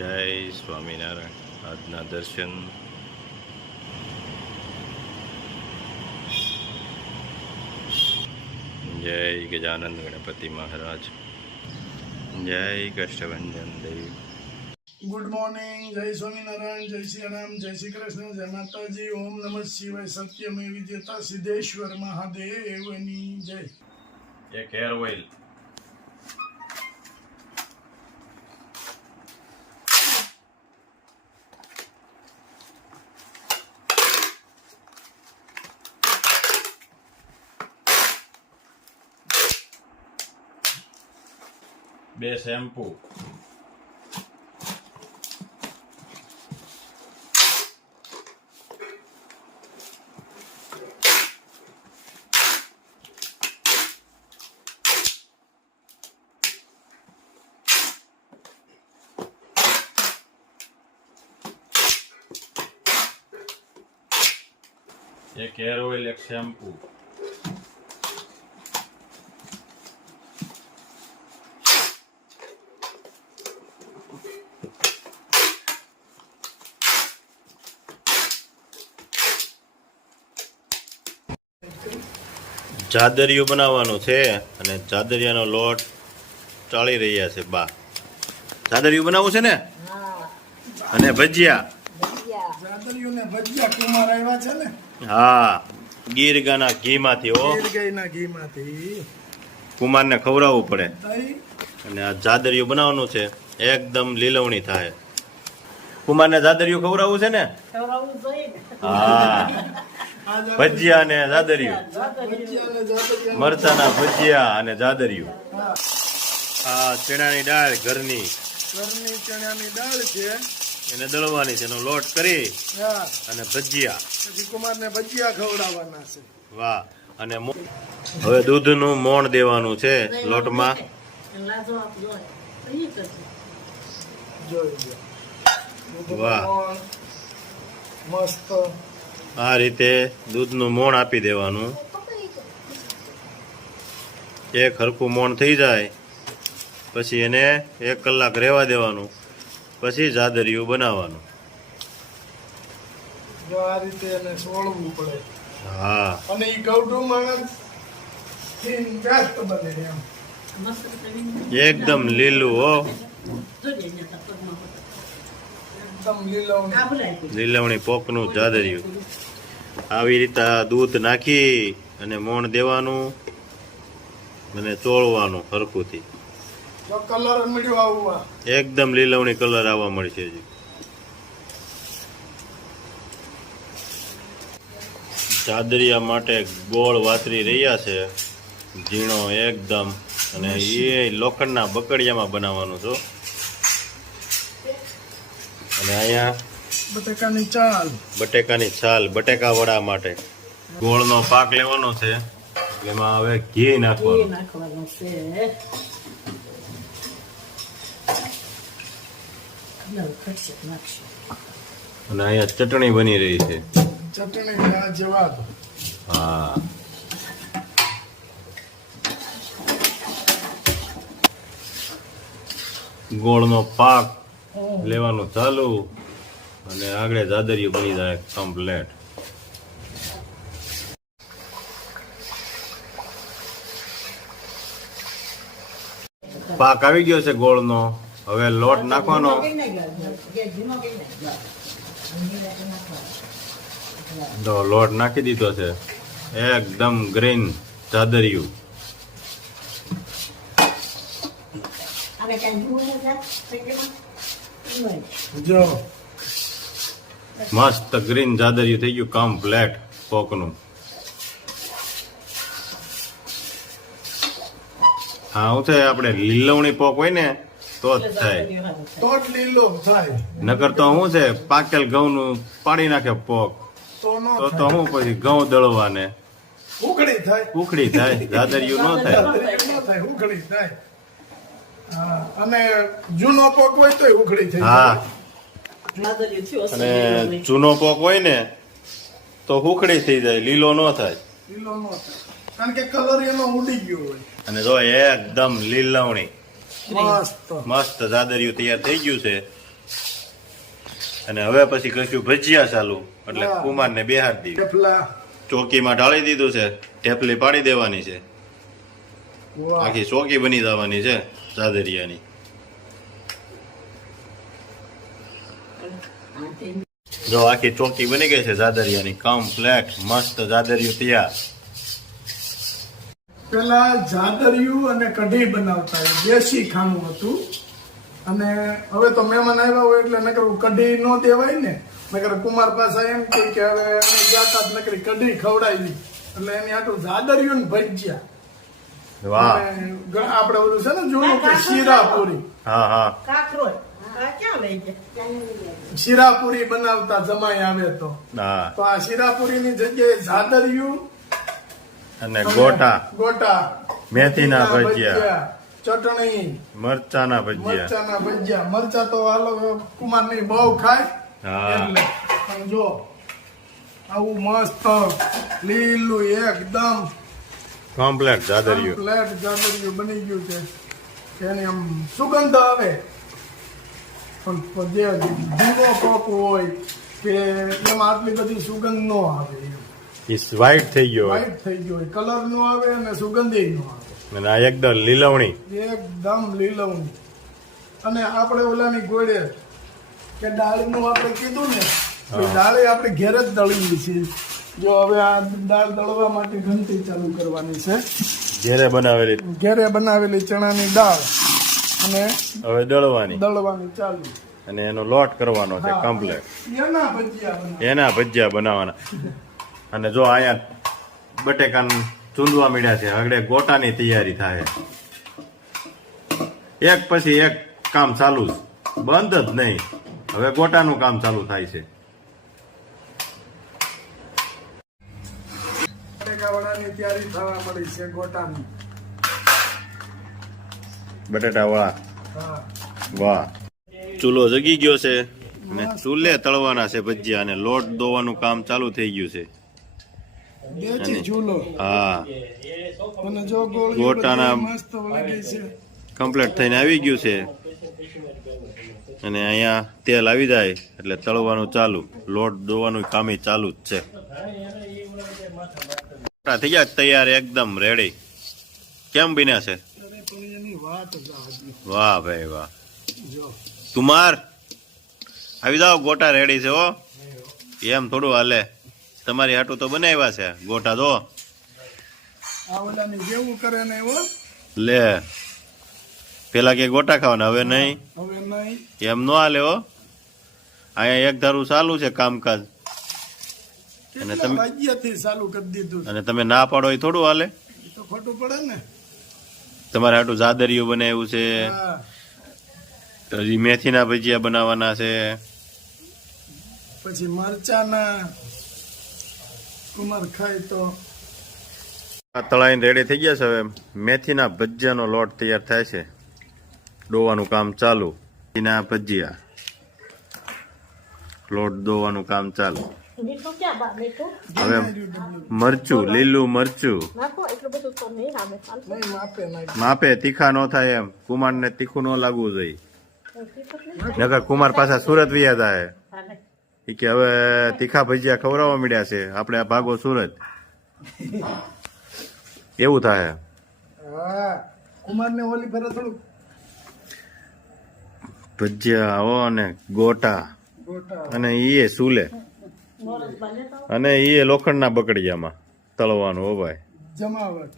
જય સ્વામિનારાયણ. આજના દર્શન જય ગજાનંદ ગણપતિ મહારાજ, જય કષ્ટભંજન દેવી. Good morning. જય સ્વામિનારાયણ, જય શ્રી રામ, જય શ્રી કૃષ્ણ, જય માતાજી. ઓમ નમઃ શિવાય. સત્યમેવ વિદ્યતા સિદ્ધેશ્વર મહાદેવની જય. એક હેર ઓઇલ, બે શેમ્પુ, એક હેર ઓઇલ, એક શેમ્પુ, જાદરિયું બનાવવાનું છે અને જાદરિયાનો લોટ ચાળી રહ્યા છે બા. જાદરિયું બનાવવું છે ને, અને ભજીયા. જાદરિયુંને ભજીયા કુમાર આવ્યા છે ને. હા, ગીર ગાના ઘીમાંથી. હો, ગીર ગાયના ઘીમાંથી કુમારને ખવડાવવું પડે. તઈ અને આ જાદરિયું બનાવવાનું છે, એકદમ લીલવણી થાય. કુમારને જાદરિયું ખવડાવવું છે ને. હા, ભજીયા અને જાદરિયું, મરચાના ભજીયા અને જાદરિયું. આ ચણાની દાળ ઘરની ચણાની દાળ છે, એને દળવાની છે, એનો લોટ કરી હા, અને ભજીયા. પછી કુમારને ભજીયા ખવડાવવાના છે. વાહ. અને હવે દૂધનું મોણ દેવાનું છે લોટમાં. જોઈ લો. વાહ, મસ્ત. આ રીતે દૂધનું મોણ આપી દેવાનું. એક હરખું મોણ થઈ જાય પછી એને 1 કલાક રહેવા દેવાનું, પછી જાદરિયું બનાવવાનું. જો આ રીતે એને સોળવું પડે. હા, અને ઈ ગૌઢુંમાં બેસ્ટ બને એમ. એકદમ લીલું. હો, એકદમ લીલવણી. લીલવણી પોકનું જાદરિયું. આવી રીતે દૂધ નાખી અને મોણ દેવાનું અને ચોળવાનું હરખુંથી. જો કલર મળ્યો આવવા, એકદમ લીલવણી કલર આવવા મળશે. હજી જાદરિયા માટે ગોળ વાતરી રહ્યા છે, ઝીણો એકદમ. અને એ લોખંડના બકડિયામાં બનાવવાનું છે. અને અહીંયા બટાકાની ચાલ, બટેકાની છાલ, બટેકા વડા માટે ગોળનો પાક લેવાનો છે. એમાં હવે ઘી નાખવાનું. અને અહીંયા ચટણી બની રહી છે. ચટણી આ જેવા દો. હા, ગોળનો પાક લેવાનું ચાલુ અને આગળ જાદરિયું બની જાય કમ્પ્લેટ. પાક આવી ગયો છે ગોળનો. હવે લોટ નાખવાનો. તો લોટ નાખી દીધો છે, એકદમ ગ્રીન જાદરિયું. જો મસ્ત ગ્રીન જાદરિયું થઈ ગયું કમ્પ્લેટ પોકનું. હા, શું થાય, આપણે લીલવણી પોક હોય ને તો જ થાય. તો જ લીલો થાય. નકર તો શું છે, પાકેલ ઘઉંનું પાડી નાખે પોક, તો નો તો થાય. શું પછી ઘઉં દળવાને ઉખડી થાય. ઉખડી થાય, જાદરિયું ન થાય. જાદરિયું નો થાય, ઉખડી થાય. હા, અને જૂનો પોક હોય તોય ઉખડી થઈ હા, જાય. અને જૂનો પોક હોય ને તો ઉખડી થઈ જાય, લીલો ન થાય. લીલો નો થાય, કારણ કે કલર એનો ઉડી ગયો હોય. અને જો એકદમ લીલવણી મસ્ત. મસ્ત જાદરિયું તૈયાર થઈ ગયું છે. અને હવે પછી કશું ભજીયા ચાલુ એટલે હા. કુમારને બેહાર દીધું. થેપલા. ચોકીમાં ઢાળી દીધું છે, ટેપલી પાડી દેવાની છે, વાહ. આખી ચોકી બની જવાની છે જાદરિયાની. જો આખી ચોકી બની ગઈ છે જાદરિયાની, કમ્પ્લેટ મસ્ત જાદરિયું તૈયાર. પેલા જાદરિયું અને કઢી બનાવતા એ દેશી ખાણું હતું. અને હવે તો મહેમાન આવ્યા હોય એટલે નકર કઢી ન દેવાય ને, નકર કુમાર પાસે એમ કે હવે અમે જાતા જ નકરી કઢી ખવડાવી એટલે એની આટલું જાદરિયું ને ભજીયા. વાહ. અને આપણે ઓલું છે ને જૂનું કે શીરાપુરી. હા હા. શીરાપુરી બનાવતા જમાઈ આવે તો હા. તો આ શીરાપુરીની જગ્યાએ જાદરિયું અને ગોટા, ગોટા, મેથીના ભજીયા, ચટણી, મરચાના ભજીયા. મરચાના ભજીયા. મરચા તો હાલો કુમાર ની બહુ ખાય હા. એટલે પણ જો આવું મસ્ત લીલું એકદમ કમ્પ્લેટ જાદરિયું. પ્લેટ જાદરિયું બની ગયું છે. એની આમ સુગંધ આવે. પણ જે દીવો કોક હોય કે એમાં આટલી બધી સુગંધ ન આવે. વ્હાઈટ થઈ ગયો હોય. વ્હાઈટ થઈ ગયો હોય, કલર નો આવે અને સુગંધ નો આવે. અને આ એકદમ લીલવણી. એકદમ લીલવણી. અને આપણે ઓલાની ગોળે કે દાળનું આપણે કીધું ને કે દાળે આપણે ઘેર જ દળીએ છીએ. જો હવે આ દાળ દળવા માટે ઘંટી ચાલુ કરવાની છે. ઘેરે બનાવેલી ઘેરે બનાવેલી ચણાની દાળ અને હવે દળવાની દળવાની ચાલુ. અને એનો લોટ કરવાનો છે હા. કમ્પ્લેટ. એના ભજીયા બનાવ. એના ભજીયા બનાવવાના. અને જો અહીંયા બટેકાન ચૂંદવા મળ્યા છે, હગડે ગોટાની તૈયારી થાય. એક પછી એક કામ ચાલુ જ, બંધ જ નહીં. હવે ગોટાનું કામ ચાલુ થાય છે. બટેકાવાળાની તૈયારી થવા મળી છે ગોટાની. બટેટા વાળા. હા. વાહ. ચૂલો જગી ગયો છે અને ચૂલે તળવાના છે ભજીયા, અને લોટ દોવાનું કામ ચાલુ થઈ ગયું છે. દેશી ચૂલો. હા. અને જો ગોળ ગોટાના મસ્ત વળગી છે. કમ્પ્લીટ થઈને આવી ગયું છે. અને અહીંયા તેલ આવી જાય એટલે તળવાનું ચાલુ, લોટ દોવાનું કામ ચાલુ જ છે. થઈ ગયા તૈયાર, એકદમ રેડી. કેમ બન્યા છે? અરે પણ એની વાત જ આ હતી. વાહ ભાઈ વાહ. જો કુમાર આવી જાઓ, ગોટા રેડી છે હો. એમ થોડું હાલે, તમારી હાટું તો બનાવ્યા છે ગોટા. જો આ ઓલાની જેવું કરે ને એવો લે, પેલા કે ગોટા ખાવાના, હવે નહીં. હવે નહીં. એમ નો હાલે હો. અહીંયા એક ધારું ચાલુ છે કામકાજ, કેટલા વાગ્યાથી ચાલુ કરી દીધું. અને તમે ના પાડો એ થોડું હાલે. એ તો ખોટું પડે ને. તમારે હાટું જાદરિયું બનાવ્યું છે, હા. હજી મેથીના ભજીયા બનાવવાના છે. પછી મરચાના કુમાર ખાય તો આ તળાઈને રેડી થઈ ગયા છે. હવે મેથીના ભજીયાનો લોટ તૈયાર થાય છે, દોવાનું કામ ચાલુ. મેથીના ભજીયા, લોટ દોવાનું કામ ચાલુ. હવે મરચું, લીલું મરચું નહીં માપે નાખી. માપે, તીખા ન થાય એમ. કુમારને તીખું ન લાગવું જોઈએ, નકર કુમાર પાછા સુરત વ્યા જાય. ઈ કે હવે તીખા ભજીયા ખવડાવવા મળ્યા છે, આપણે આ ભાગો સુરત, એવું થાય. હા. કુમારને ઓલી ફરે થોડું ભજીયા હો, અને ગોટા, ગોટા. અને ઈ સુલે, અને ઈ લોખંડના બકડિયામાં તળવાનું. હો ભાઈ, જમાવટ.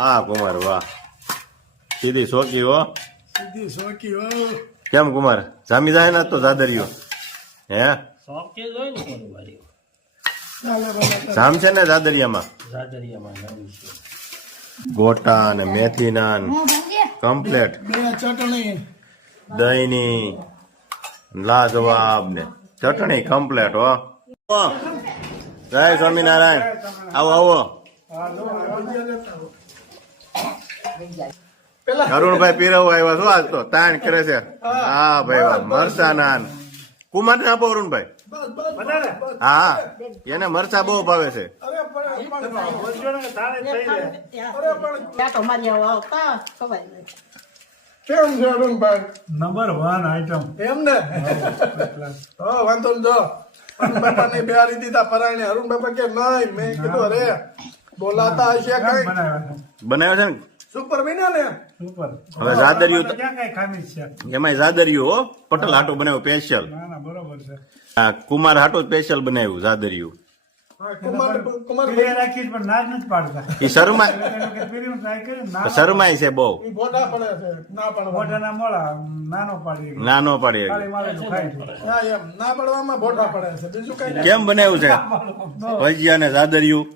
હા કુમાર વાહ, સીધી શોકી હો. સીધી શોકી હો. કેમ કુમાર, જામી જાય ના તો જાદરિયો હે? ચાલે ભલા. જામ છે ને જાદરિયામાં? ગોટા અને મેથીના કમ્પ્લેટ, બે ચટણી. દહીંની લાજવાબ ને ચટણી કમ્પ્લેટ હો. જય સ્વામિનારાયણ. આવો આવો. હા, જો આ ભજીયા લેતા આવો. પેલા અરુણભાઈ પીરવવા આવ્યા શું આજ તો તાણ કરે છે. હા ભાઈ વાહ, મરચા નાન. કુમાર ને આપો અરુણભાઈ. બસ બસ બસ. હા, એને મરચા બહુ ભાવે છે. અરે પણ કેમ છે અરુણભાઈ? Number 1 item. એમ ને? હા, વાંધો નહીં. જો અરુણ બાપાને બિહારી દીધા પરાયણે. અરુણ બાપા કે નહીં, મેં કીધું અરે બોલાતા હશે કઈ. બનાવ્યો છે ને સુપર બન્યા ને. સુપર. હવે જાદરિયું તો- ક્યાં કઈ ખામી છે? એમાંય જાદરિયું હો પટેલ હાટું બનાવ્યું સ્પેશિયલ. ના ના બરોબર છે. આ કુમાર હાટું સ્પેશિયલ બનાવ્યું જાદરિયું. હા, કુમાર ક્લિયર રાખી પણ ના જ નથી પાડતા. એ શરમાય ટ્રાય કર્યું ના શરમાય છે બહુ. ઈ ભોટા પડે છે, ના પાડવા. મોઢાના મોળા નાનો પાડી ના નો પાડી ખાલી મારે તો ખાય છે. હા, એમ ના પાડવામાં ભોટા પડે છે, બીજું કઈ નહીં. કેમ બનાવ્યું છે ભજીયા ને જાદરિયું?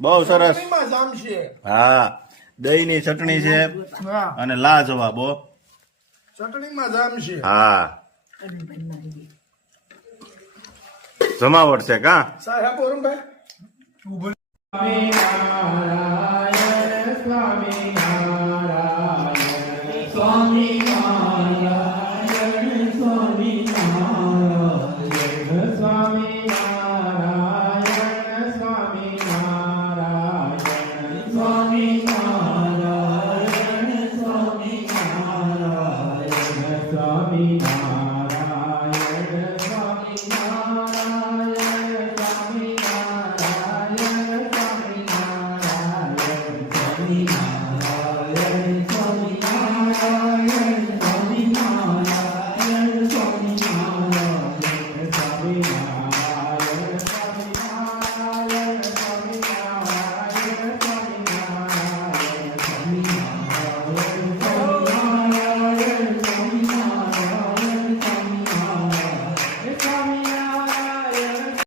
બહુ સરસ. ચટણીમાં જામશે. હા, દહીં ની ચટણી છે હા, અને લાજવાબ હો. ચટણીમાં જામશે. હા, જમાવટ છે કા. સાહેબ અરુણભાઈ તું બોલ.